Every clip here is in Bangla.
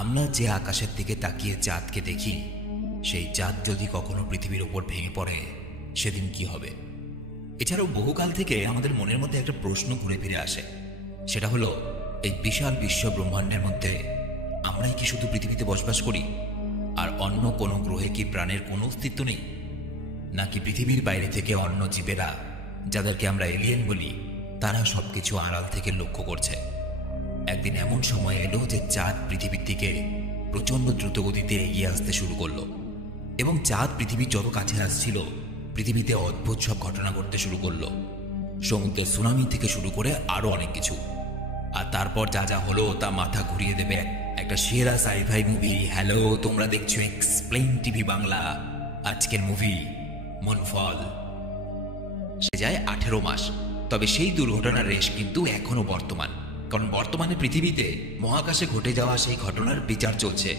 আমরা যে আকাশের দিকে তাকিয়ে চাঁদকে দেখি, সেই চাঁদ যদি কখনো পৃথিবীর উপর ভেঙে পড়ে সেদিন কি হবে? এছাড়াও বহুকাল থেকে আমাদের মনের মধ্যে একটা প্রশ্ন ঘুরে ফিরে আসে, সেটা হলো এই বিশাল বিশ্ব ব্রহ্মাণ্ডের মধ্যে আমরাই কি শুধু পৃথিবীতে বসবাস করি, আর অন্য কোনো গ্রহে কি প্রাণের কোনো অস্তিত্ব নেই? নাকি পৃথিবীর বাইরে থেকে অন্য জীবেরা, যাদেরকে আমরা এলিয়েন বলি, তারা সবকিছু আড়াল থেকে লক্ষ্য করছে? একদিন এমন সময় এলো যে চাঁদ পৃথিবীর দিকে প্রচন্ড দ্রুতগতিতে এগিয়ে আসতে শুরু করলো, এবং চাঁদ পৃথিবীর যত কাছে আসছিল পৃথিবীতে অদ্ভুত সব ঘটনা ঘটতে শুরু করলো। সমুদ্রের সুনামি থেকে শুরু করে আরো অনেক কিছু। আর তারপর যা যা হলো তা মাথা ঘুরিয়ে দেবে একটা সেরা সাইফাই মুভি। হ্যালো, তোমরা দেখছো এক্সপ্লেইন টিভি বাংলা। আজকের মুভি মনফল। সে যায় 18 মাস, তবে সেই দুর্ঘটনার রেশ কিন্তু এখনো বর্তমান। কারণ বর্তমানে পৃথিবীতে মহাকাশে ঘটে যাওয়া সেই ঘটনার বিচার চলছে।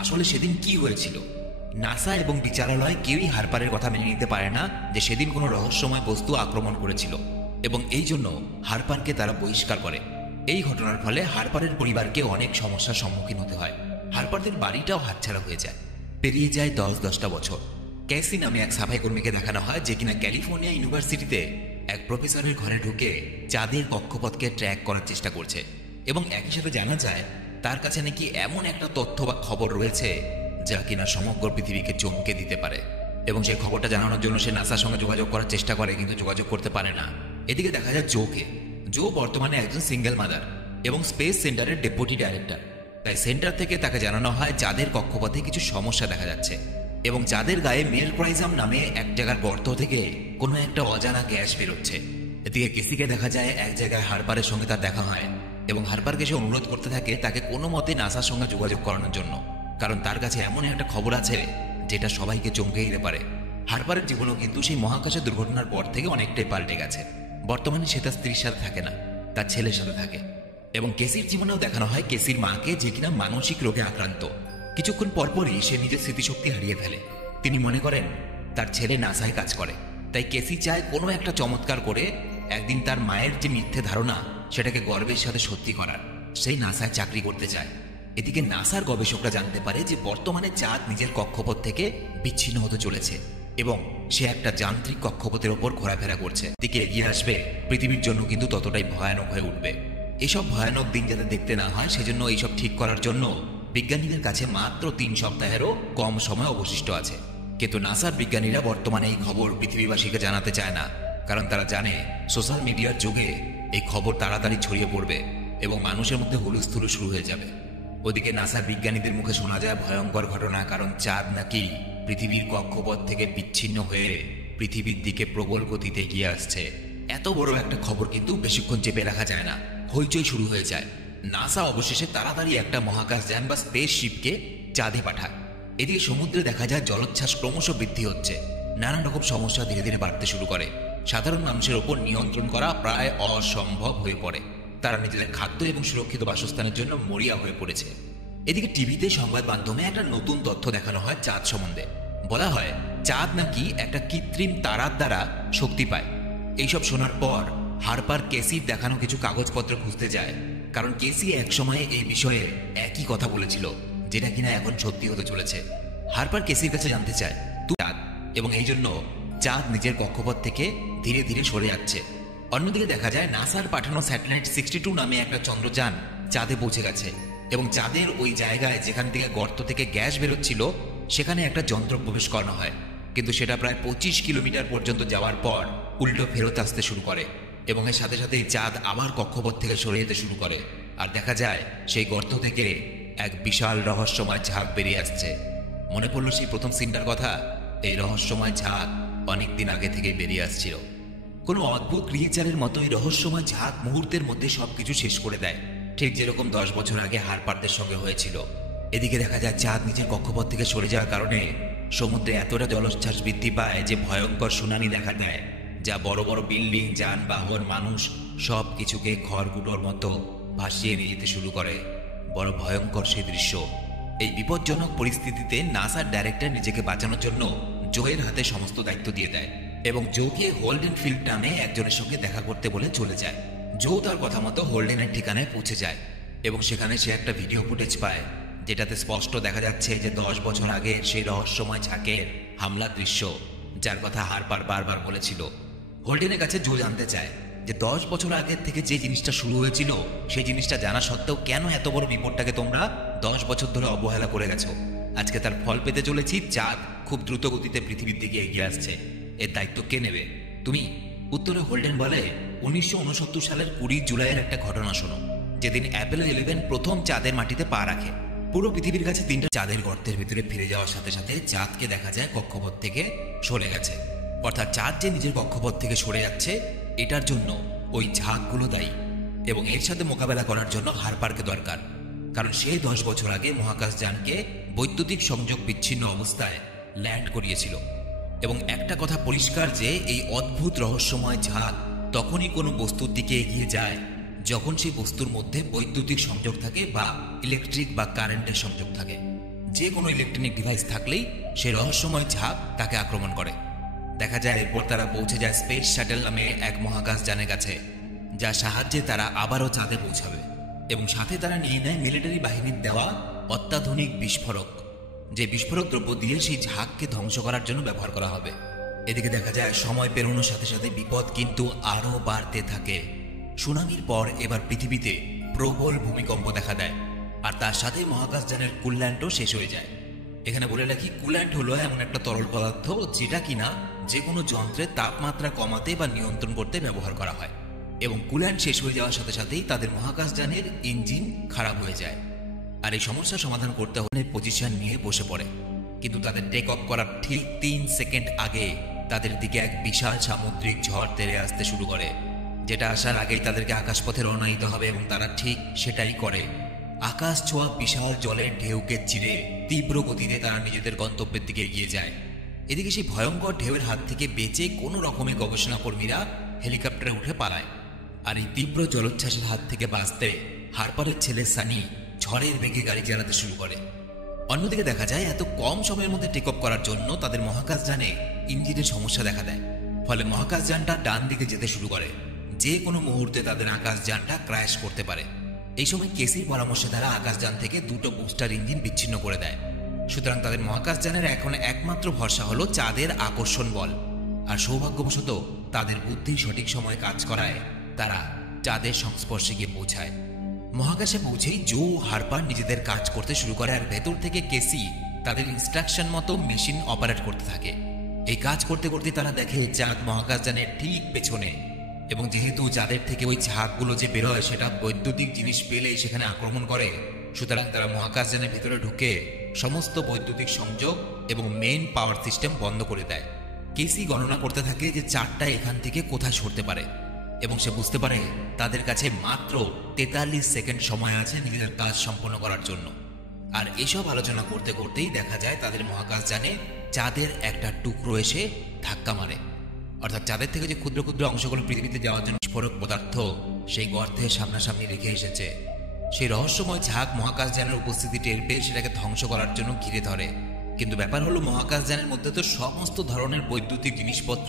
আসলে সেদিন কি হয়েছিল? নাসা এবং বিচারালয় কেউই হারপারের কথা মেনে নিতে পারে না যে সেদিন কোনো রহস্যময় বস্তু আক্রমণ করেছিল, এবং এই জন্য হারপারকে তারা বহিষ্কার করে। এই ঘটনার ফলে হারপারের পরিবারকে অনেক সমস্যার সম্মুখীন হতে হয়। হারপারদের বাড়িটাও হাতছাড়া হয়ে যায়। পেরিয়ে যায় 10-10টা বছর। ক্যাসি নামে এক সাফাই কর্মীকে দেখানো হয়, যে কিনা ক্যালিফোর্নিয়া ইউনিভার্সিটিতে এক প্রফেসরের ঘরে ঢুকে চাঁদের কক্ষপথকে ট্র্যাক করার চেষ্টা করছে, এবং একই সাথে জানা যায় তার কাছে নাকি এমন একটা তথ্য বা খবর রয়েছে যা কিনা সমগ্র পৃথিবীকে চমকে দিতে পারে। এবং সেই খবরটা জানানোর জন্য সে নাসার সঙ্গে যোগাযোগ করার চেষ্টা করে, কিন্তু যোগাযোগ করতে পারে না। এদিকে দেখা যায় জোকে। জো বর্তমানে একজন সিঙ্গেল মাদার এবং স্পেস সেন্টারের ডেপুটি ডাইরেক্টর। তাই সেন্টার থেকে তাকে জানানো হয় চাঁদের কক্ষপথে কিছু সমস্যা দেখা যাচ্ছে, এবং চাঁদের গায়ে মেলক্রাইজাম নামে এক জায়গার গর্ত থেকে কোনো একটা অজানা গ্যাস বেরোচ্ছে। এদিকে কেসিকে দেখা যায় এক জায়গায় হারপারের সঙ্গে তার দেখা হয়, এবং হারপারকে সে অনুরোধ করতে থাকে তাকে কোনো মতে নাসার সঙ্গে যোগাযোগ করানোর জন্য, কারণ তার কাছে এমন একটা খবর আছে যেটা সবাইকে চমকে দিতে পারে। হারপারের জীবনও কিন্তু সেই মহাকাশের দুর্ঘটনার পর থেকে অনেকটাই পাল্টে গেছে। বর্তমানে সে তার স্ত্রীর সাথে থাকে না, তার ছেলের সাথে থাকে। এবং কেসির জীবনেও দেখানো হয় কেসির মাকে, যে কিনা মানসিক রোগে আক্রান্ত। কিছুক্ষণ পরপরই সে নিজের স্মৃতিশক্তি হারিয়ে ফেলে। তিনি মনে করেন তার ছেলে নাসায় কাজ করে, তাই কেসি চায় কোনো একটা চমৎকার করে একদিন তার মায়ের যে মিথ্যে ধারণা সেটাকে গর্বের সাথে সত্যি করার। সেই নাসায় চাকরি করতে চায়। এদিকে নাসার গবেষকরা জানতে পারে যে বর্তমানে চাঁদ নিজের কক্ষপথ থেকে বিচ্ছিন্ন হতে চলেছে, এবং সে একটা যান্ত্রিক কক্ষপথের ওপর ঘোরাফেরা করছে। দিকে এগিয়ে আসবে, পৃথিবীর জন্য কিন্তু ততটাই ভয়ানক হয়ে উঠবে। এসব ভয়ানক দিন যাতে দেখতে না হয়, সেজন্য এইসব ঠিক করার জন্য বিজ্ঞানীদের কাছে মাত্র 3 সপ্তাহেরও কম সময় অবশিষ্ট আছে। কিন্তু নাসার বিজ্ঞানীরা বর্তমানে এই খবর পৃথিবীবাসীকে জানাতে চায় না, কারণ তারা জানে সোশ্যাল মিডিয়ার যুগে এই খবর তাড়াতাড়ি ছড়িয়ে পড়বে এবং মানুষের মধ্যে হুলস্থুল শুরু হয়ে যাবে। ওদিকে নাসার বিজ্ঞানীদের মুখে শোনা যায় ভয়ঙ্কর ঘটনা, কারণ চাঁদ নাকি পৃথিবীর কক্ষপথ থেকে বিচ্ছিন্ন হয়ে পৃথিবীর দিকে প্রবল গতিতে এগিয়ে আসছে। এত বড় একটা খবর কিন্তু বেশিক্ষণ চেপে রাখা যায় না, হইচই শুরু হয়ে যায়। নাসা অবশেষে তাড়াতাড়ি একটা মহাকাশ যান বা স্পেস শিপকে চাঁদে পাঠায়। এদিকে সমুদ্রে দেখা যায় জলোচ্ছ্বাস ক্রমশ বৃদ্ধি হচ্ছে। নানান রকম সমস্যা ধীরে ধীরে বাড়তে শুরু করে। সাধারণ মানুষের ওপর নিয়ন্ত্রণ করা প্রায় অসম্ভব হয়ে পড়ে। তারা নিজেদের খাদ্য এবং সুরক্ষিত বাসস্থানের জন্য মরিয়া হয়ে পড়েছে। এদিকে টিভিতে সংবাদ মাধ্যমে একটা নতুন তথ্য দেখানো হয় চাঁদ সম্বন্ধে। বলা হয় চাঁদ নাকি একটা কৃত্রিম তারার দ্বারা শক্তি পায়। এইসব শোনার পর হারপার কেসির দেখানো কিছু কাগজপত্র খুঁজতে যায়, কারণ কেসি এক সময়ে এই বিষয়ে একই কথা বলেছিল, যেটা কিনা এখন সত্যি হতে চলেছে। হারপার কেসির কাছে জানতে চায় চাঁদ, এবং এই জন্য চাঁদ নিজের কক্ষপথ থেকে ধীরে ধীরে সরে যাচ্ছে। অন্যদিকে দেখা যায় নাসার পাঠানো স্যাটেলাইট 62 নামে একটা চন্দ্রযান চাঁদে পৌঁছে গেছে, এবং চাঁদের ওই জায়গায় যেখান থেকে গর্ত থেকে গ্যাস বেরোচ্ছিল সেখানে একটা যন্ত্র প্রবেশ করানো হয়। কিন্তু সেটা প্রায় 25 কিলোমিটার পর্যন্ত যাওয়ার পর উল্টো ফেরত আসতে শুরু করে, এবং এর সাথে সাথেই চাঁদ আবার কক্ষপথ থেকে সরে যেতে শুরু করে। আর দেখা যায় সেই গর্ত থেকে এক বিশাল রহস্যময় ঝাঁক বেরিয়ে আসছে। মনে পড়ল সেই প্রথম সিনটার কথা। এই রহস্যময় ঝাঁক অনেকদিন আগে থেকে বেরিয়ে আসছিল। কোনো অদ্ভুত ক্রিয়েচারের মতো এই রহস্যময় ঝাঁক মুহূর্তের মধ্যে সবকিছু শেষ করে দেয়, ঠিক যেরকম 10 বছর আগে হারপারদের সঙ্গে হয়েছিল। এদিকে দেখা যায় চাঁদ নিজের কক্ষপথ থেকে সরে যাওয়ার কারণে সমুদ্রে এতটা জলোচ্ছ্বাস বৃদ্ধি পায় যে ভয়ঙ্কর সুনামি দেখা দেয়, যা বড় বড় বিল্ডিং, যানবাহন, মানুষ সব কিছুকে খড়গুটোর মতো ভাসিয়ে নিয়ে যেতে শুরু করে। বড় ভয়ঙ্কর সেই দৃশ্য। এই বিপজ্জনক পরিস্থিতিতে নাসার ডাইরেক্টর নিজেকে বাঁচানোর জন্য জোয়ের হাতে সমস্ত দায়িত্ব দিয়ে দেয়, এবং জোকে হোল্ডেন ফিল্ড নামে একজনের সঙ্গে দেখা করতে বলে চলে যায়। জো তার কথা মতো হোল্ডেনের ঠিকানায় পৌঁছে যায়, এবং সেখানে সে একটা ভিডিও ফুটেজ পায় যেটাতে স্পষ্ট দেখা যাচ্ছে যে 10 বছর আগে সেই রহস্যময় ঝাঁকের হামলার দৃশ্য, যার কথা হারপার বারবার বলেছিল। হোল্ডেনের কাছে জো জানতে চায় যে 10 বছর আগের থেকে যে জিনিসটা শুরু হয়েছিল সেই জিনিসটা জানা সত্ত্বেও কেন এত বড় বিপদটাকে তোমরা 10 বছর ধরে অবহেলা করে গেছো। আজকে তার ফল পেতে চলেছি। চাঁদ খুব দ্রুত গতিতে পৃথিবীর দিকে এগিয়ে আসছে, এর দায়িত্ব কে নেবে? তুমি। উত্তরে হোল্ডেন বলে, 1969 সালের 20 জুলাইয়ের একটা ঘটনা শোনো, যেদিন অ্যাপোলো 11 প্রথম চাঁদের মাটিতে পা রাখে। পুরো পৃথিবীর কাছে 3টা চাঁদের গর্তের ভিতরে ফিরে যাওয়ার সাথে সাথে চাঁদকে দেখা যায় কক্ষপথ থেকে সরে গেছে। অর্থাৎ চাঁদ যে নিজের কক্ষপথ থেকে সরে যাচ্ছে, এটার জন্য ওই ঝাঁকগুলো দায়ী। এবং এর সাথে মোকাবেলা করার জন্য হারপারকে দরকার, কারণ সে 10 বছর আগে মহাকাশযানকে বৈদ্যুতিক সংযোগ বিচ্ছিন্ন অবস্থায় ল্যান্ড করিয়েছিল। এবং একটা কথা পরিষ্কার যে এই অদ্ভুত রহস্যময় ঝাঁক তখনই কোনো বস্তুর দিকে এগিয়ে যায় যখন সেই বস্তুর মধ্যে বৈদ্যুতিক সংযোগ থাকে বা ইলেকট্রিক বা কারেন্টের সংযোগ থাকে। যে কোনো ইলেকট্রনিক ডিভাইস থাকলেই সেই রহস্যময় ঝাঁক তাকে আক্রমণ করে। দেখা যায় এরপর তারা পৌঁছে যায় স্পেস শাটেল নামে এক মহাকাশযানের কাছে, যার সাহায্যে তারা আবারও চাঁদে পৌঁছাবে। এবং সাথে তারা নিয়ে নেয় মিলিটারি বাহিনীর দেওয়া অত্যাধুনিক বিস্ফোরক, যে বিস্ফোরক দ্রব্য দিয়ে সেই ঝাঁককে ধ্বংস করার জন্য ব্যবহার করা হবে। এদিকে দেখা যায় সময় পেরোনোর সাথে সাথে বিপদ কিন্তু আরও বাড়তে থাকে। সুনামির পর এবার পৃথিবীতে প্রবল ভূমিকম্প দেখা দেয়, আর তার সাথে মহাকাশযানের কুল্যান্টও শেষ হয়ে যায়। এখানে বলে রাখি, কুল্যান্ট হলো এমন একটা তরল পদার্থ যেটা কিনা যে কোনো যন্ত্রের তাপমাত্রা কমাতে বা নিয়ন্ত্রণ করতে ব্যবহার করা হয়। এবং কুল্যান্ট শেষ হয়ে যাওয়ার সাথে সাথেই তাদের মহাকাশযানের ইঞ্জিন খারাপ হয়ে যায়। আর এই সমস্যার সমাধান করতে হলে পজিশন নিয়ে বসে পড়ে। কিন্তু তাদের টেক অফ করার ঠিক 3 সেকেন্ড আগে তাদের দিকে এক বিশাল সামুদ্রিক ঝড় তেড়ে আসতে শুরু করে, যেটা আসার আগেই তাদেরকে আকাশপথে রওনা দিতে হবে। এবং তারা ঠিক সেটাই করে। আকাশ ছোঁয়া বিশাল জলের ঢেউকে চিরে তীব্র গতিতে তারা নিজেদের গন্তব্যের দিকে এগিয়ে যায়। এদিকে সেই ভয়ঙ্কর ঢেউয়ের হাত থেকে বেঁচে কোনো রকমের গবেষণা কর্মীরা হেলিকপ্টারে উঠে পালায়। আর এই তীব্র জলোচ্ছ্বাসের হাত থেকে বাঁচতে হারপারের ছেলে সানি ঝড়ের বেগে গাড়ি চালাতে শুরু করে। অন্যদিকে দেখা যায় এত কম সময়ের মধ্যে টেক অফ করার জন্য তাদের মহাকাশযানে ইঞ্জিনের সমস্যা দেখা দেয়। ফলে মহাকাশযানটা ডান দিকে যেতে শুরু করে। যে কোনো মুহূর্তে তাদের আকাশযানটা ক্র্যাশ করতে পারে। এই সময় কেসির পরামর্শে তারা আকাশযান থেকে 2টো বুস্টার ইঞ্জিন বিচ্ছিন্ন করে দেয়। সুতরাং তাদের মহাকাশযানের এখন একমাত্র ভরসা হলো চাঁদের আকর্ষণ বল। আর সৌভাগ্যবশত তাদের বুদ্ধি সঠিক সময় কাজ করায় তারা চাঁদের সংস্পর্শে গিয়ে পৌঁছায়। মহাকাশে পৌঁছেই জো হারপার নিজেদের কাজ করতে শুরু করে, আর ভেতর থেকে কেসি তাদের ইনস্ট্রাকশন মতো মেশিন অপারেট করতে থাকে। এই কাজ করতে করতে তারা দেখে চাঁদ মহাকাশযানের ঠিক পেছনে। এবং যেহেতু চাঁদের থেকে ওই ঝাঁকগুলো যে বেরোয় সেটা বৈদ্যুতিক জিনিস পেলে সেখানে আক্রমণ করে, সুতরাং তারা মহাকাশযানের ভেতরে ঢুকে সমস্ত বৈদ্যুতিক সংযোগ এবং মেইন পাওয়ার সিস্টেম বন্ধ করে দেয়। কেসি গণনা করতে থাকে যে চাঁদটা এখান থেকে কোথায় সরতে পারে। এবং সে বুঝতে পারে তাদের কাছে মাত্র 43 সেকেন্ড সময় আছে নিজেদের কাজ সম্পন্ন করার জন্য। আর এসব আলোচনা করতে করতেই দেখা যায় তাদের মহাকাশযানে চাঁদের একটা টুকরো এসে ধাক্কা মারে। অর্থাৎ চাঁদের থেকে যে ক্ষুদ্র ক্ষুদ্র অংশগুলো পৃথিবীতে যাওয়ার জন্য বিস্ফোরক পদার্থ সেই গর্তের সামনাসামনি রেখে এসেছে, সেই রহস্যময় ঝাঁক মহাকাশযানের উপস্থিতি টের পেয়ে সেটাকে ধ্বংস করার জন্য ঘিরে ধরে। কিন্তু ব্যাপার হলো মহাকাশযানের মধ্যে তো সমস্ত ধরনের বৈদ্যুতিক জিনিসপত্র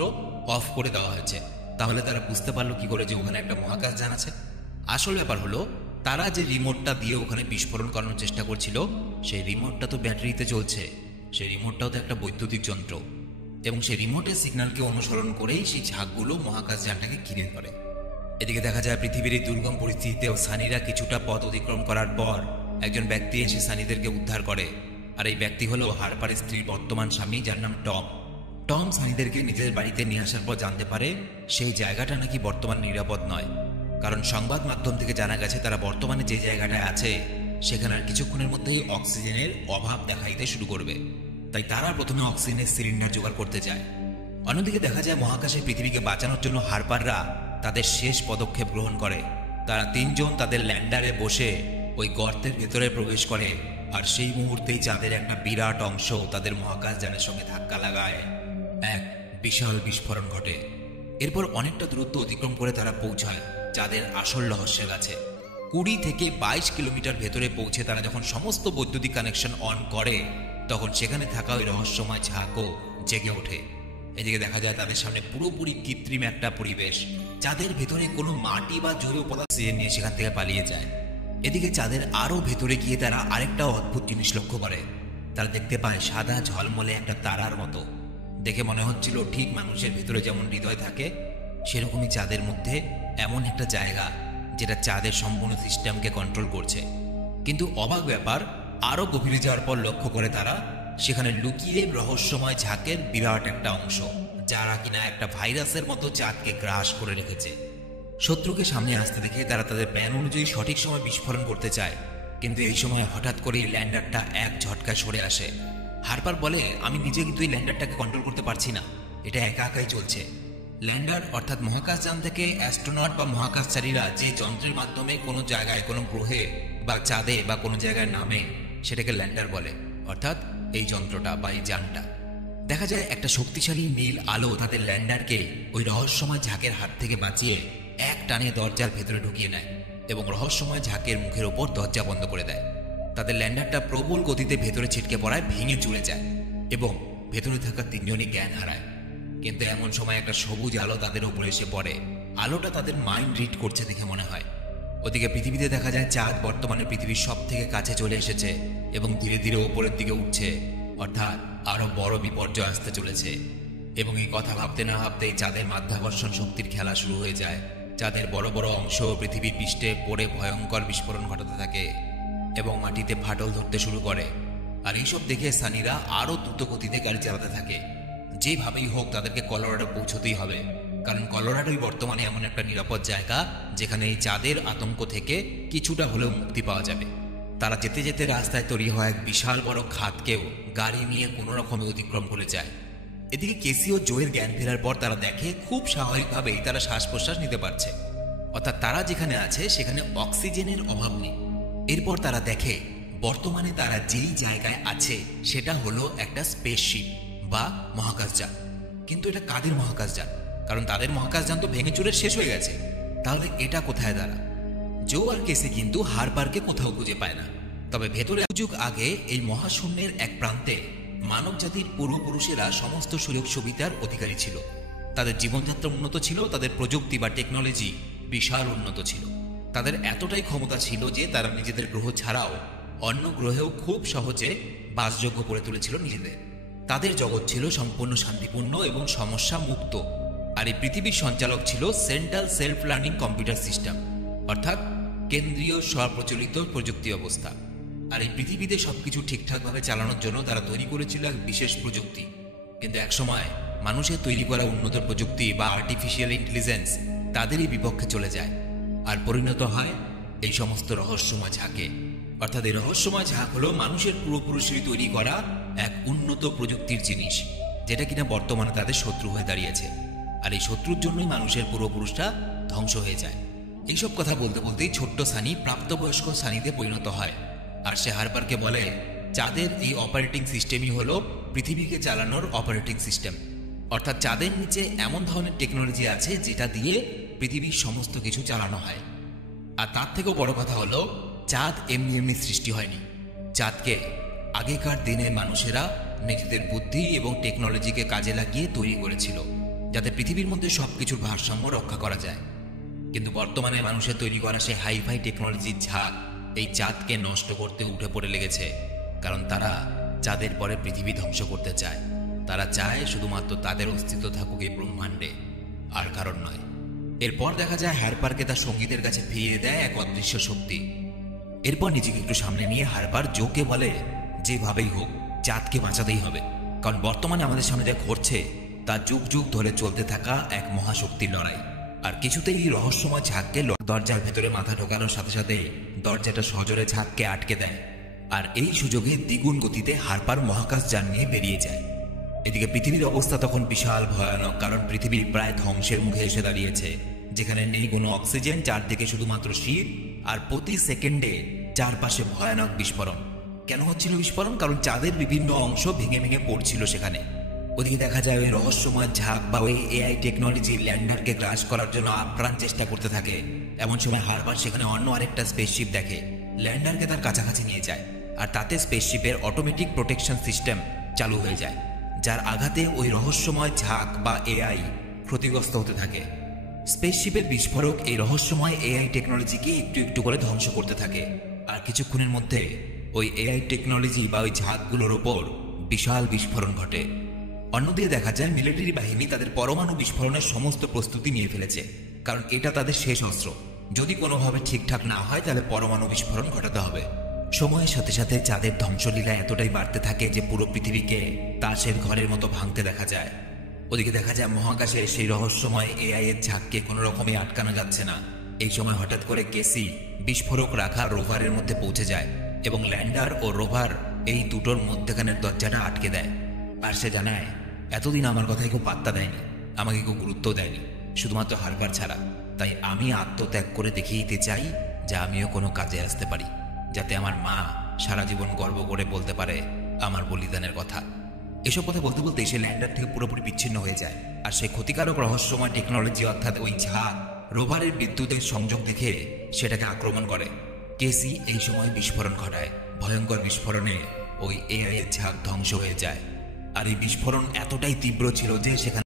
অফ করে দেওয়া হয়েছে। তাহলে তারা বুঝতে পারলো কি করে যে ওখানে একটা মহাকাশযান আছে? আসল ব্যাপার হলো তারা যে রিমোটটা দিয়ে ওখানে বিস্ফোরণ করানোর চেষ্টা করছিল সেই রিমোটটা তো ব্যাটারিতে চলছে। সেই রিমোটটাও তো একটা বৈদ্যুতিক যন্ত্র। এবং সেই রিমোটের সিগন্যালকে অনুসরণ করেই সেই ঝাঁকগুলো মহাকাশযানটাকে ঘিরে ধরে। এদিকে দেখা যায় পৃথিবীর এই দুর্গম পরিস্থিতিতেও সানিরা কিছুটা পথ অতিক্রম করার পর একজন ব্যক্তি এসে সানিদেরকে উদ্ধার করে। আর এই ব্যক্তি হলো হারপারের স্ত্রীর বর্তমান স্বামী, যার নাম টম। টম সানিদেরকে নিজের বাড়িতে নিয়ে আসার পর জানতে পারে সেই জায়গাটা নাকি বর্তমানে নিরাপদ নয়, কারণ সংবাদ মাধ্যম থেকে জানা গেছে তারা বর্তমানে যে জায়গাটায় আছে সেখানে আর কিছুক্ষণের মধ্যেই অক্সিজেনের অভাব দেখা দিতে শুরু করবে। তাই তারা প্রথমে অক্সিজেনের সিলিন্ডার জোগাড় করতে যায়। অন্যদিকে দেখা যায় মহাকাশে পৃথিবীকে বাঁচানোর জন্য হারপাররা তাদের শেষ পদক্ষেপ গ্রহণ করে। তারা 3 জন তাদের ল্যান্ডারে বসে ওই গর্তের ভেতরে প্রবেশ করে। আর সেই মুহূর্তেই চাঁদের একটা বিরাট অংশ তাদের মহাকাশযানের সঙ্গে ধাক্কা লাগায়। এক বিশাল বিস্ফোরণ ঘটে। এরপর অনেকটা দূরত্ব অতিক্রম করে তারা পৌঁছায় চাঁদের আসল রহস্যের কাছে। 20 থেকে 22 কিলোমিটার ভেতরে পৌঁছে তারা যখন সমস্ত বৈদ্যুতিক কানেকশন অন করে তখন সেখানে থাকা ওই রহস্যময় ঝাঁকও জেগে ওঠে। এদিকে দেখা যায় তাদের সামনে পুরোপুরি কৃত্রিম একটা পরিবেশ। চাঁদের ভেতরে কোনো মাটি বা জৈব পদার্থ নিয়ে সেখান থেকে পালিয়ে যায়। এদিকে চাঁদের আরো ভেতরে গিয়ে তারা আরেকটা অদ্ভুত জিনিস লক্ষ্য করে। তারা দেখতে পায় সাদা ঝলমলে একটা তারার মতো। দেখে মনে হচ্ছিল ঠিক মানুষের ভেতরে যেমন হৃদয় থাকে সেরকমই চাঁদের মধ্যে এমন একটা জায়গা যেটা চাঁদের সম্পূর্ণ সিস্টেমকে কন্ট্রোল করছে। কিন্তু অবাক ব্যাপার, আরো গভীরে যাওয়ার পর লক্ষ্য করে তারা সেখানে লুকিয়ে রহস্যময় ঝাঁকের বিরাট একটা অংশ, যারা কিনা একটা ভাইরাসের মতো চাঁদকে গ্রাস করে রেখেছে। শত্রুকে সামনে আসতে দেখে তারা তাদের প্ল্যান অনুযায়ী সঠিক সময় বিস্ফোরণ করতে চায়, কিন্তু এই সময় হঠাৎ করে ল্যান্ডারটা এক ঝটকায় সরে আসে। হারপার বলে, আমি নিজে কিন্তু এই ল্যান্ডারটাকে কন্ট্রোল করতে পারছি না, এটা একা একাই চলছে। ল্যান্ডার অর্থাৎ মহাকাশযান থেকে অ্যাস্ট্রোনট বা মহাকাশচারীরা যে যন্ত্রের মাধ্যমে কোনো জায়গায়, কোনো গ্রহে বা চাঁদে বা কোনো জায়গায় নামে সেটাকে ল্যান্ডার বলে, অর্থাৎ এই যন্ত্রটা বা এই যানটা। দেখা যায় একটা শক্তিশালী নীল আলো তাদের ল্যান্ডারকে ওই রহস্যময় ঝাঁকের হাত থেকে বাঁচিয়ে এক টানে দরজার ভেতরে ঢুকিয়ে নেয় এবং রহস্যময় ঝাঁকের মুখের ওপর দরজা বন্ধ করে দেয়। তাদের ল্যান্ডারটা প্রবল গতিতে ভেতরে ছিটকে পড়ায় ভেঙে চলে যায় এবং ভেতরে থাকা তিনজনই জ্ঞান হারায়। কিন্তু এমন সময় একটা সবুজ আলো তাদের উপরে এসে পড়ে। আলোটা তাদের মাইন্ড রিড করছে দেখে মনে হয়। ওদিকে পৃথিবীতে দেখা যায় চাঁদ বর্তমানে পৃথিবীর সব থেকে কাছে চলে এসেছে এবং ধীরে ধীরে ওপরের দিকে উঠছে, অর্থাৎ আরো বড় বিপর্যয় আসতে চলেছে। এবং এই কথা ভাবতে না ভাবতেই চাঁদের মাধ্যাকর্ষণ শক্তির খেলা শুরু হয়ে যায়। চাঁদের বড় বড় অংশ পৃথিবীর পৃষ্ঠে পড়ে ভয়ঙ্কর বিস্ফোরণ ঘটাতে থাকে এবং মাটিতে ফাটল ধরতে শুরু করে। আর এইসব দেখে সানিরা আরো দ্রুত গতিতে গাড়ি চালাতে থাকে। যেভাবেই হোক তাদেরকে কলোরাডো পৌঁছতেই হবে, কারণ কলোরাডোই বর্তমানে এমন একটা নিরাপদ জায়গা যেখানে এই চাঁদের আতঙ্ক থেকে কিছুটা হলেও মুক্তি পাওয়া যাবে। তারা যেতে যেতে রাস্তায় তৈরি হওয়া এক বিশাল বড় খাতকেও গাড়ি নিয়ে কোনো রকমে অতিক্রম করে যায়। এদিকে কেসি ও জোয়ের জ্ঞান ফেরার পর তারা দেখে খুব স্বাভাবিকভাবেই তারা শ্বাস প্রশ্বাস নিতে পারছে, অর্থাৎ তারা যেখানে আছে সেখানে অক্সিজেনের অভাব নেই। এরপর তারা দেখে বর্তমানে তারা যেই জায়গায় আছে সেটা হলো একটা স্পেসশিপ বা মহাকাশযান। কিন্তু এটা কাদের মহাকাশযান? কারণ তাদের মহাকাশযান তো ভেঙে চুরে শেষ হয়ে গেছে। তাহলে এটা কোথায় দাঁড়া? জো আর কেসি কিন্তু হারপারকে কোথাও খুঁজে পায় না। তবে ভেতরে যুগ আগে এই মহাশূন্যের এক প্রান্তে মানব জাতির পূর্বপুরুষেরা সমস্ত সুযোগ সুবিধার অধিকারী ছিল। তাদের জীবনযাত্রা উন্নত ছিল, তাদের প্রযুক্তি বা টেকনোলজি বিশাল উন্নত ছিল। তাদের এতটাই ক্ষমতা ছিল যে তারা নিজেদের গ্রহ ছাড়াও অন্য গ্রহেও খুব সহজে বাসযোগ্য করে তুলেছিল নিজেদের। তাদের জগৎ ছিল সম্পূর্ণ শান্তিপূর্ণ এবং সমস্যা মুক্ত। আর এই পৃথিবীর সঞ্চালক ছিল central self learning computer system, অর্থাৎ কেন্দ্রীয় স্বপ্রচলিত প্রযুক্তি ব্যবস্থা। আর এই পৃথিবীতে সবকিছু ঠিকঠাকভাবে চালানোর জন্য তারা তৈরি করেছিল এক বিশেষ প্রযুক্তি। কিন্তু একসময় মানুষের তৈরি করা উন্নত প্রযুক্তি বা আর্টিফিশিয়াল ইন্টেলিজেন্স তাদেরই বিপক্ষে চলে যায় আর পরিণত হয় এই সমস্ত রহস্যময় ঝাঁকে। অর্থাৎ এই রহস্যময় ঝাঁক হলো মানুষের পূর্বপুরুষেরই তৈরি করা এক উন্নত প্রযুক্তির জিনিস, যেটা কিনা বর্তমানে তাদের শত্রু হয়ে দাঁড়িয়েছে। আর এই শত্রুর জন্যই মানুষের পূর্বপুরুষরা ধ্বংস হয়ে যায়। এইসব কথা বলতে বলতেই ছোট্ট সানি প্রাপ্তবয়স্ক সানিতে পরিণত হয়। আর সে হারপারকে বলে, চাঁদের এই অপারেটিং সিস্টেমই হলো পৃথিবীকে চালানোর অপারেটিং সিস্টেম। অর্থাৎ চাঁদের নিচে এমন ধরনের টেকনোলজি আছে যেটা দিয়ে পৃথিবীর সমস্ত কিছু চালানো হয়। আর তার থেকেও বড় কথা হলো, চাঁদ এমনি এমনি সৃষ্টি হয়নি। চাঁদকে আগেকার দিনে মানুষেরা নিজেদের বুদ্ধি এবং টেকনোলজিকে কাজে লাগিয়ে তৈরি করেছিল, যাতে পৃথিবীর মধ্যে সবকিছুর ভারসাম্য রক্ষা করা যায়। কিন্তু বর্তমানে মানুষের তৈরি করা সেই হাইফাই টেকনোলজির ঝাঁক এই চাঁদকে নষ্ট করতে উঠে পড়ে লেগেছে। কারণ তারা চাঁদের পরে পৃথিবী ধ্বংস করতে চায়। তারা চায় শুধুমাত্র তাদের অস্তিত্ব থাকুক এই ব্রহ্মাণ্ডে, আর কারণ নয়। এরপর দেখা যায় হারপারকে তার সঙ্গীদের কাছে ফিরিয়ে দেয় এক অদৃশ্য শক্তি। এরপর নিজেকে একটু সামনে নিয়ে হারপার জোকে বলে, যেভাবেই হোক চাঁদকে বাঁচাতেই হবে, কারণ বর্তমানে আমাদের সামনে যা ঘটছে তা যুগ যুগ ধরে চলতে থাকা এক মহাশক্তির লড়াই। আর কিছুতেই এই রহস্যময় ঝাঁককে দরজার ভেতরে মাথা ঢোকানোর সাথে সাথে দরজাটা সজোরে ঝাঁককে আটকে দেয়। আর এই সুযোগে দ্বিগুণ গতিতে হারপার মহাকাশযান নিয়ে বেরিয়ে যায়। এদিকে পৃথিবীর অবস্থা তখন বিশাল ভয়ানক, কারণ পৃথিবী প্রায় ধ্বংসের মুখে এসে দাঁড়িয়েছে, যেখানে নেই কোনো অক্সিজেন, চারদিকে শুধুমাত্র শীত, আর প্রতি সেকেন্ডে চারপাশে ভয়ানক বিস্ফোরণ। কেন হচ্ছিল বিস্ফোরণ? কারণ চাঁদের বিভিন্ন অংশ ভেঙে ভেঙে পড়ছিল সেখানে। ওদিকে দেখা যায় ওই রহস্যময় ঝাঁক বা ওই এআই টেকনোলজি ল্যান্ডারকে গ্রাস করার জন্য আপ্রাণ চেষ্টা করতে থাকে। এমন সময় হারপার সেখানে অন্য আরেকটা স্পেসশিপ দেখে, ল্যান্ডারকে তার কাছাকাছি নিয়ে যায়, আর তাতে স্পেসশিপের অটোমেটিক প্রোটেকশন সিস্টেম চালু হয়ে যায়, যার আঘাতে ওই রহস্যময় ঝাঁক বা এআই ক্ষতিগ্রস্ত হতে থাকে। স্পেসশিপের বিস্ফোরক এই রহস্যময় এআই টেকনোলজিকে একটু একটু করে ধ্বংস করতে থাকে, আর কিছুক্ষণের মধ্যে ওই এআই টেকনোলজি বা ওই ঝাঁকগুলোর ওপর বিশাল বিস্ফোরণ ঘটে। অন্যদিকে দেখা যায় মিলিটারি বাহিনী তাদের পরমাণু বিস্ফোরণের সমস্ত প্রস্তুতি নিয়ে ফেলেছে, কারণ এটা তাদের শেষ অস্ত্র। যদি কোনোভাবে ঠিকঠাক না হয় তাহলে পরমাণু বিস্ফোরণ ঘটাতে হবে। সময়ের সাথে সাথে চাঁদের ধ্বংসলীলা এতটাই বাড়তে থাকে যে পুরো পৃথিবীকে তাসের ঘরের মতো ভাঙতে দেখা যায়। ওদিকে দেখা যায় মহাকাশে সেই রহস্যময় এআই এর ঝাঁককে কোনো রকমে আটকানো যাচ্ছে না। এই সময় হঠাৎ করে কেসি বিস্ফোরক রাখা রোভারের মধ্যে পৌঁছে যায় এবং ল্যান্ডার ও রোভার এই দুটোর মধ্যখানের দরজাটা আটকে দেয়। আর সে জানায়, এতদিন আমার কথায় কেউ পাত্তা দেয়নি, আমাকে কেউ গুরুত্ব দেয়নি, শুধুমাত্র হারবার ছাড়া। তাই আমি আত্মত্যাগ করে দেখিয়ে দিতে চাই যে আমিও কোনো কাজে আসতে পারি, যাতে আমার মা সারা জীবন গর্ব করে বলতে পারে আমার বলিদানের কথা। এসব কথা বলতে বলতে সে ল্যান্ডার থেকে পুরোপুরি বিচ্ছিন্ন হয়ে যায়। আর সেই ক্ষতিকারক রহস্যময় টেকনোলজি অর্থাৎ ওই ঝাঁক রোভারের বিদ্যুতের সংযোগ দেখে সেটাকে আক্রমণ করে। কেসি এই সময় বিস্ফোরণ ঘটায়। ভয়ঙ্কর বিস্ফোরণে ওই এআই এর ঝাঁক ধ্বংস হয়ে যায়। আর এই বিস্ফোরণ এতটাই তীব্র ছিল যে সেখানে